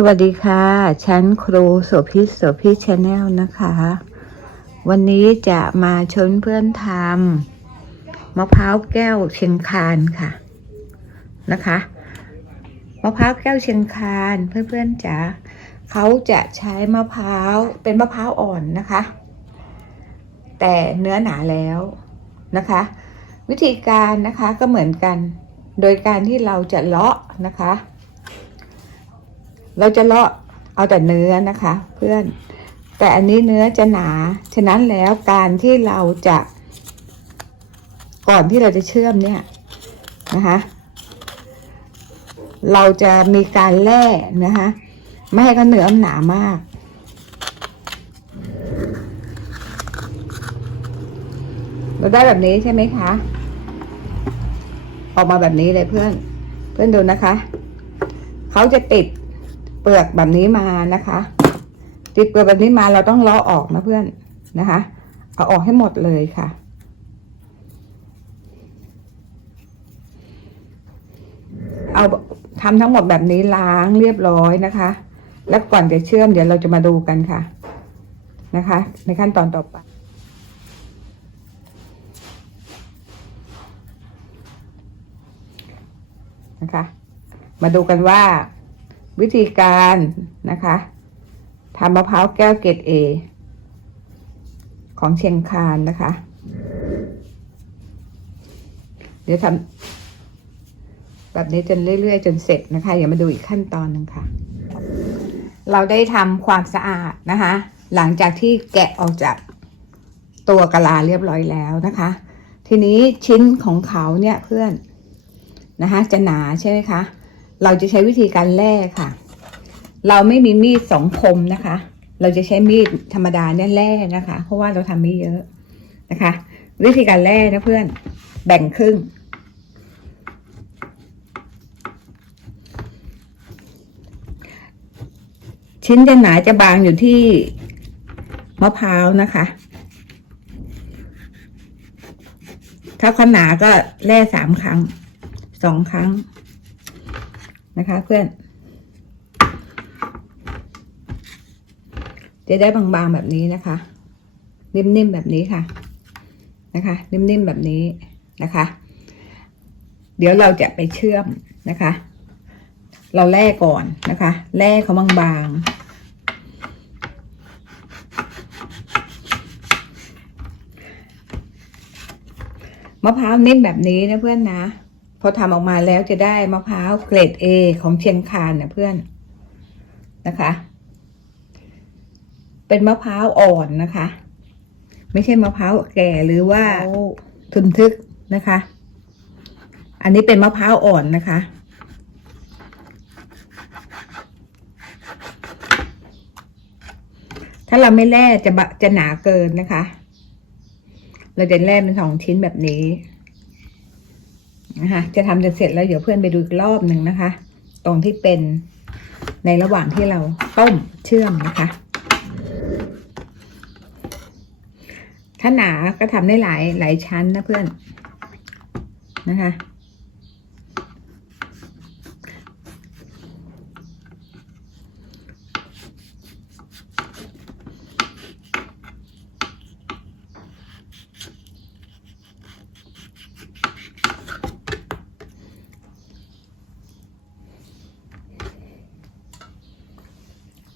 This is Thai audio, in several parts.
สวัสดีค่ะฉันครูโสภิโสภิตชาแนลนะคะ วันนี้จะมาชนเพื่อนทำมะพร้าวแก้วเชียงคานค่ะนะคะ มะพร้าวแก้วเชียงคานเพื่อนๆจ๋าเขาจะใช้มะพร้าวเป็นมะพร้าวอ่อนนะคะ แต่เนื้อหนาแล้วนะคะ วิธีการนะคะก็เหมือนกัน โดยการที่เราจะเลาะนะคะ เราจะเลาะเอาแต่เนื้อนะคะ เพื่อน แต่อันนี้เนื้อจะหนา ฉะนั้นแล้วการที่เราจะ ก่อนที่เราจะเชื่อมเนี่ยนะคะ เราจะมีการแล่นะคะ ไม่ให้เขาเนื้อมหนามากเราได้แบบนี้ใช่ไหมคะ ออกมาแบบนี้เลยเพื่อน เพื่อนดูนะคะ เขาจะติด ลือกแบบนี้มานะคะติดเปลือกแบบนี้มาเราต้องเลาะออกนะเพื่อนนะคะ เอาออกให้หมดเลยค่ะ เอาทำทั้งหมดแบบนี้ล้างเรียบร้อยนะคะ แล้วก่อนจะเชื่อมเดี๋ยวเราจะมาดูกันค่ะนะคะ ในขั้นตอนต่อไปนะคะ มาดูกันว่า วิธีการนะคะทำมะพร้าวแก้วเกรดเอของเชียงคานนะคะ เดี๋ยวทำแบบนี้จนเรื่อยๆ จนเสร็จนะคะอย่ามาดูอีกขั้นตอนหนึ่งค่ะ เราได้ทำความสะอาดนะคะ หลังจากที่แกะออกจากตัวกะลาเรียบร้อยแล้วนะคะ ทีนี้ชิ้นของเขาเนี่ยเพื่อนนะคะ จะหนาใช่ไหมคะ เราจะใช้วิธีการแล่ค่ะ เราไม่มีมีดสองคมนะคะ เราจะใช้มีดธรรมดาเนี่ยแล่นะคะ เพราะว่าเราทำไม่เยอะนะคะ วิธีการแล่นะเพื่อน แบ่งครึ่ง ชิ้นจะหนาจะบางอยู่ที่มะพร้าวนะคะ ถ้าขนาก็แล่สามครั้ง สองครั้ง นะคะเพื่อน จะได้บางๆแบบนี้นะคะ นิ่มๆแบบนี้ค่ะ นะคะ นิ่มๆแบบนี้นะคะ เดี๋ยวเราจะไปเชื่อมนะคะ เราแล่ก่อนนะคะแล่เขาบางๆมะพร้าวนิ่มแบบนี้นะเพื่อนนะ พอทำออกมาแล้วจะได้มะพร้าวเกรด A ของเชียงคานนะเพื่อนนะคะ เป็นมะพร้าวอ่อนนะคะ ไม่ใช่มะพร้าวแก่หรือว่าทุนทึกนะคะ อันนี้เป็นมะพร้าวอ่อนนะคะถ้าเราไม่แล่จะบะจะหนาเกินนะคะ เราจะแล่เป็นสองชิ้นแบบนี้ นะคะ จะทำจนเสร็จแล้วเดี๋ยวเพื่อนไปดูอีกรอบหนึ่งนะคะ ตรงที่เป็นในระหว่างที่เราต้มเชื่อมนะคะ ถ้าหนาก็ทำได้หลายหลายชั้นนะเพื่อนนะคะ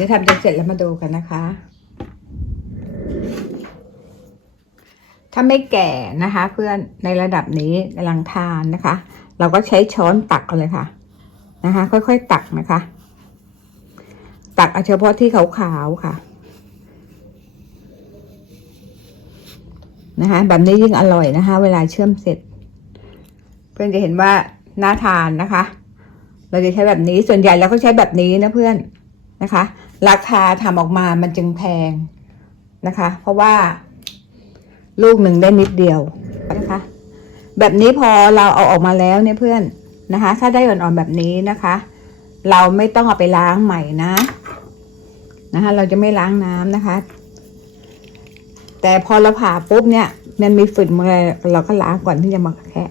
ดี๋ยวทำจนเสร็จแล้วมาดูกันนะคะ ถ้าไม่แก่นะคะ เพื่อนในระดับนี้กำลังทานนะคะ เราก็ใช้ช้อนตักเอาเลยค่ะ นะคะ ค่อยๆตักนะคะ ตักเอาเฉพาะที่ขาวๆค่ะ นะคะ แบบนี้ยิ่งอร่อยนะคะ เวลาเชื่อมเสร็จ เพื่อนจะเห็นว่าน่าทานนะคะ เราจะใช้แบบนี้ส่วนใหญ่เราก็ใช้แบบนี้นะเพื่อน นะคะ ราคาทำออกมามันจึงแพงนะคะ เพราะว่า ลูกหนึ่งได้นิดเดียวนะคะ แบบนี้พอเราเอาออกมาแล้วเนี่ยเพื่อนนะคะ ถ้าได้อ่อนๆแบบนี้นะคะ เราไม่ต้องเอาไปล้างใหม่นะนะคะ เราจะไม่ล้างน้ำนะคะ แต่พอเราผ่าปุ๊บเนี่ย มันมีฝุ่นมาเราก็ล้างก่อนที่จะมาแคะ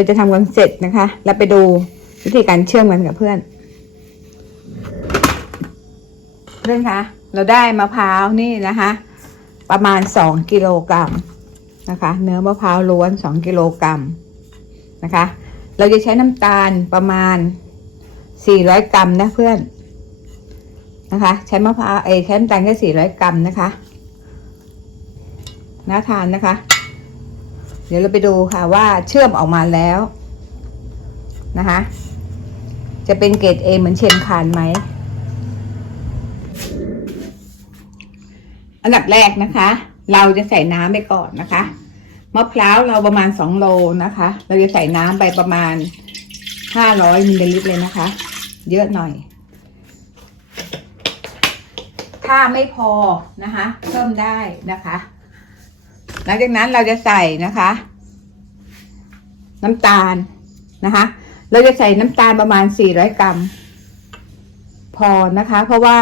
เราจะทำกันเสร็จนะคะ แล้วไปดูวิธีการเชื่อมกันกับเพื่อน เพื่อนคะ เราได้มะพร้าวนี่นะคะ ประมาณสองกิโลกรัมนะคะ เนื้อมะพร้าวล้วนสองกิโลกรัมนะคะ เราจะใช้น้ำตาลประมาณสี่ร้อยกรัมนะเพื่อนนะคะ ใช้มะพร้าวเอยใช้น้ำตาลแค่สี่ร้อยกรัมนะคะน่าทานนะคะ เดี๋ยวเราไปดูค่ะว่าเชื่อมออกมาแล้วนะคะ จะเป็นเกรดเอเหมือนเชนคานไหม อันดับแรกนะคะ เราจะใส่น้ำไปก่อนนะคะมะพร้าวเราประมาณสองโลนะคะ เราจะใส่น้ำไปประมาณห้าร้อยมิลลิลิตรเลยนะคะ เยอะหน่อย ถ้าไม่พอนะคะ เพิ่มได้นะคะ หลังจากนั้นเราจะใส่นะคะ น้ำตาลนะคะ เราจะใส่น้ำตาลประมาณ 400 กรัม พอนะคะ เพราะว่า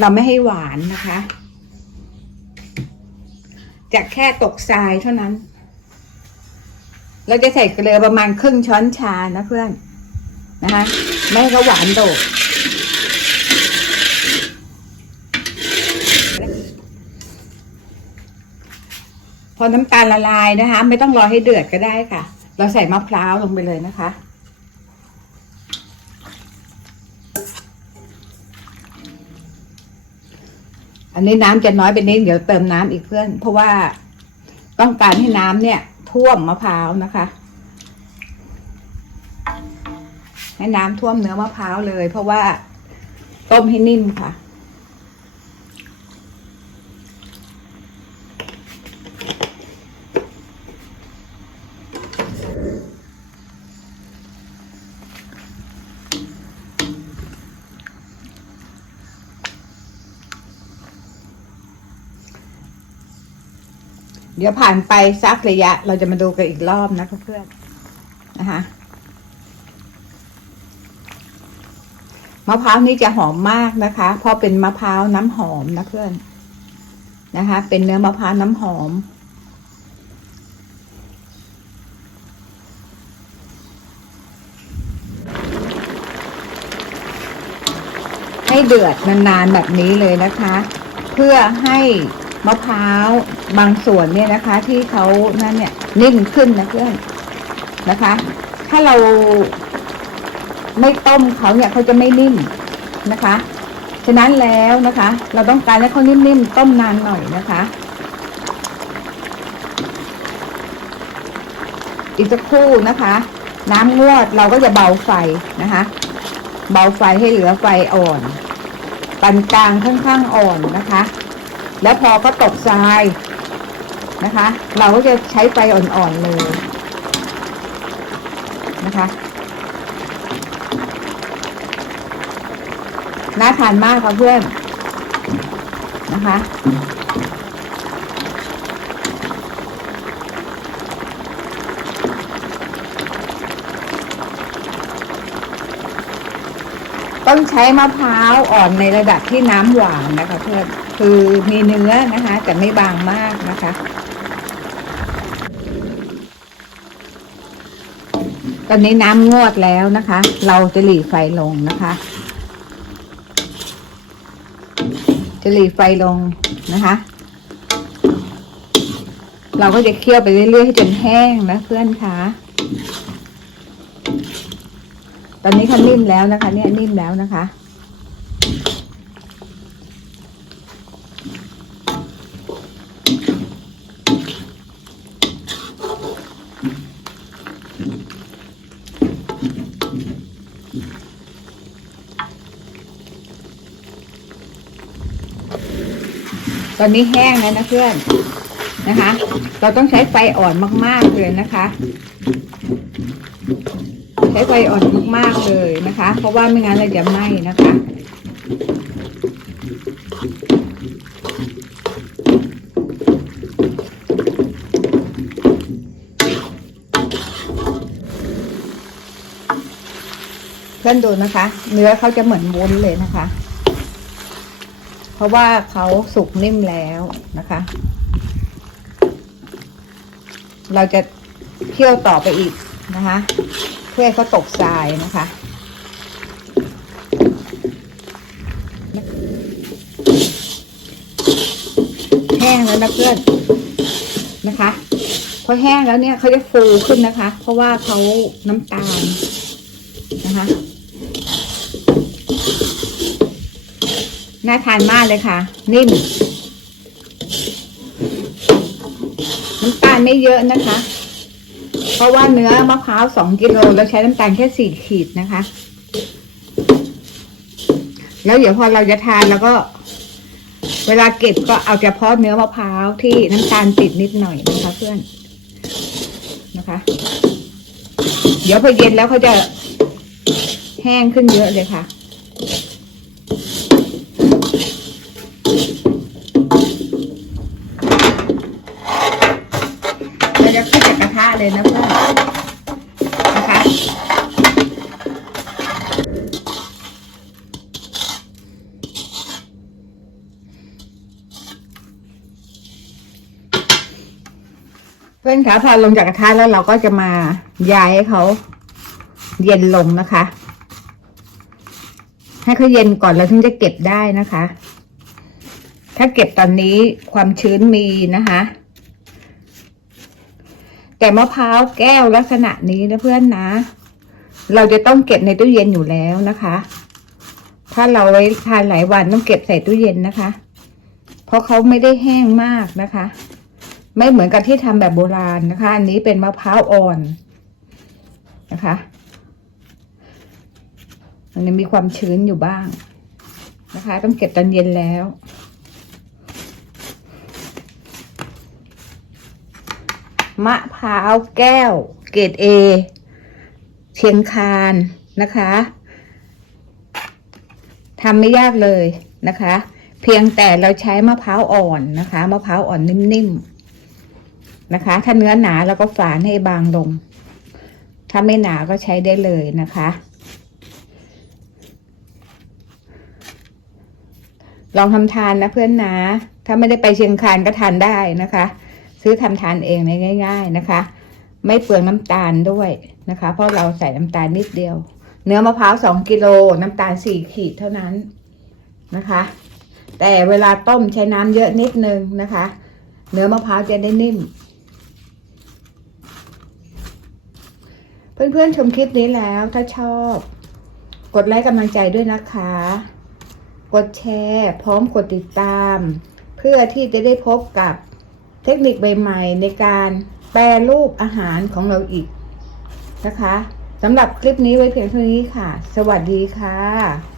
เราไม่ให้หวานนะคะจะแค่ตกทรายเท่านั้น เราจะใส่เกลือประมาณครึ่งช้อนชานะเพื่อนนะคะ ไม่ให้เขาหวานโดด อน้ำตาลละลายนะคะ ไม่ต้องรอให้เดือดก็ได้ค่ะ เราใส่มะพร้าวลงไปเลยนะคะ อันนี้น้ำจะน้อยไปนิดเดี๋ยวเติมน้ำอีกเพื่อน เพราะว่าต้องการให้น้ำเนี่ย ท่วมมะพร้าวนะคะ ให้น้ำท่วมเนื้อมะพร้าวเลย เพราะว่าต้มให้นิ่มค่ะ ดี๋ยวผ่านไปสักระยะ เราจะมาดูกันอีกรอบนะเพื่อนๆนะคะมะพร้าวนี้จะหอมมากนะคะ เพราะเป็นมะพร้าวน้ำหอมนะเพื่อนนะคะ เป็นเนื้อมะพร้าวน้ำหอม ให้เดือดนานๆแบบนี้เลยนะคะ เพื่อให้ มะพร้าวบางส่วนเนี่ยนะคะ ที่เขานั่นเนี่ยนิ่มขึ้นนะเพื่อนนะคะ ถ้าเราไม่ต้มเขาเนี่ยเขาจะไม่นิ่มนะคะ ฉะนั้นแล้วนะคะ เราต้องการให้เขานิ่มๆต้มนานหน่อยนะคะ อีกสักครู่นะคะ น้ำงวดเราก็จะเบาไฟนะคะ เบาไฟให้เหลือไฟอ่อนปานกลางค่อนข้างอ่อนนะคะ แล้วพอก็ตกทรายนะคะ เราก็จะใช้ไฟอ่อนๆเลยนะคะ น่าทานมากค่ะเพื่อนนะคะต้องใช้มะพร้าวอ่อนในระดับที่น้ำหวานนะคะเพื่อน คือมีเนื้อนะคะ แต่ไม่บางมากนะคะ ตอนนี้น้ำงวดแล้วนะคะ เราจะหลีไฟลงนะคะ จะหลีไฟลงนะคะ เราก็จะเคี่ยวไปเรื่อยๆให้จนแห้งนะเพื่อนคะตอนนี้เขานิ่มแล้วนะคะ เนี่ยนิ่มแล้วนะคะ อนนี้แห้งแล้วนะเพื่อนนะคะ เราต้องใช้ไฟอ่อนมาก ๆเลยนะคะ ใช้ไฟอ่อนมากๆเลยนะคะ เพราะว่าไม่งั้นเราจะไหม้นะคะเพื่อนดูนะคะ เนื้อเขาจะเหมือนวุ้นเลยนะคะ ราะว่าเขาสุกนิ่มแล้วนะคะ เราจะเคี่ยวต่อไปอีกนะคะ เพื่อเขาตกทรายนะคะแห้งแล้วนะเพื่อนนะคะพอแห้งแล้วเนี่ยเขาจะฟูขึ้นนะคะ เพราะว่าเขาน้ำตาลนะคะ น่าทานมากเลยค่ะ นิ่มน้ำตาลไม่เยอะนะคะ เพราะว่าเนื้อมะพร้าวสองกิโลเราใช้น้ำตาลแค่สี่ขีดนะคะ แล้วเดี๋ยวพอเราจะทานแล้วก็ เวลาเก็บก็เอาเฉพาะเนื้อมะพร้าวที่น้ำตาลติดนิดหน่อยนะคะ เพื่อนนะคะ เดี๋ยวพอเย็นแล้วเขาจะแห้งขึ้นเยอะเลยค่ะ เราจะขึ้นจากกระทะเลยนะเพื่อนนะคะ เพื่อนคะพอลงจากกระทะแล้วเราก็จะมาย้ายเขาเย็นลงนะคะ ให้เขาเย็นก่อนแล้วถึงจะเก็บได้นะคะ ถ้าเก็บตอนนี้ความชื้นมีนะคะ แต่มะพร้าวแก้วลักษณะนี้นะเพื่อนนะ เราจะต้องเก็บในตู้เย็นอยู่แล้วนะคะ ถ้าเราไว้ทานหลายวันต้องเก็บใส่ตู้เย็นนะคะ เพราะเขาไม่ได้แห้งมากนะคะ ไม่เหมือนกับที่ทำแบบโบราณนะคะ อันนี้เป็นมะพร้าวอ่อนนะคะมันมีความชื้นอยู่บ้างนะคะ ต้องเก็บตอนเย็นแล้ว มะพร้าวแก้ว เกรดเอเชียงคานนะคะทำไม่ยากเลยนะคะ เพียงแต่เราใช้มะพร้าวอ่อนนะคะ มะพร้าวอ่อนนิ่มๆ นะคะ ถ้าเนื้อหนาเราก็ฝานให้บางลง ถ้าไม่หนาก็ใช้ได้เลยนะคะ ลองทำทานนะเพื่อนนะ ถ้าไม่ได้ไปเชียงคานก็ทานได้นะคะ ซื้อทำทานเองง่าย ๆนะคะ ไม่เปลืองน้ำตาลด้วยนะคะ เพราะเราใส่น้ำตาลนิดเดียว เนื้อมะพร้าวสองกิโลน้ำตาลสี่ขีดเท่านั้นนะคะ แต่เวลาต้มใช้น้ำเยอะนิดนึงนะคะ เนื้อมะพร้าวจะได้นิ่ม เพื่อนๆชมคลิปนี้แล้วถ้าชอบ กดไลค์กำลังใจด้วยนะคะ กดแชร์ พร้อมกดติดตาม เพื่อที่จะได้พบกับเทคนิคใหม่ๆในการแปรรูปอาหารของเราอีกนะคะสำหรับคลิปนี้ไว้เพียงเท่านี้ค่ะ สวัสดีค่ะ